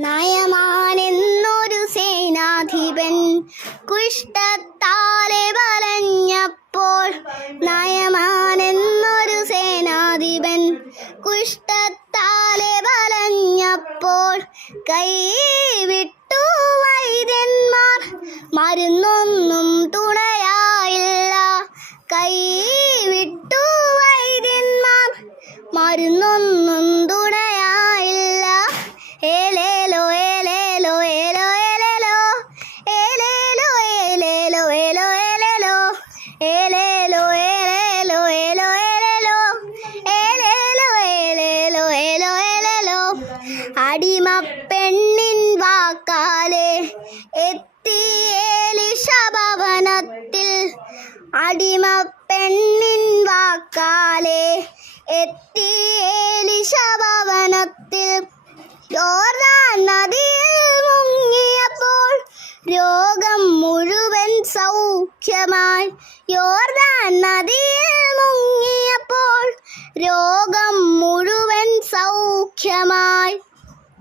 നയമാനെന്നൊരു സേനാധിപൻ കുഷ്ടത്താലെ വലഞ്ഞപ്പോൾ നയമാനെന്നൊരു സേനാധിപൻ കുഷ്ടത്താലെ വലഞ്ഞപ്പോൾ കൈവിട്ടു വൈദ്യന്മാർ. മരുന്നൊന്നും തുണയായില്ല. കൈവിട്ടു വൈദ്യന്മാർ. മരുന്നൊന്നും തുണയായില്ല അടിമ പെണ്ണിൻ വാക്കാലെ എത്തിയേലിഷഭവനത്തിൽ അടിമ പെണ്ണിൻ വാക്കാലെ എത്തിയേലിഷഭവനത്തിൽ യോർദാൻ നദിയിൽ മുങ്ങിയപ്പോൾ രോഗം മുഴുവൻ സൗഖ്യമായി. യോർദാൻ നദിയിൽ മുങ്ങിയപ്പോൾ രോഗം മുഴുവൻ സൗഖ്യമായി.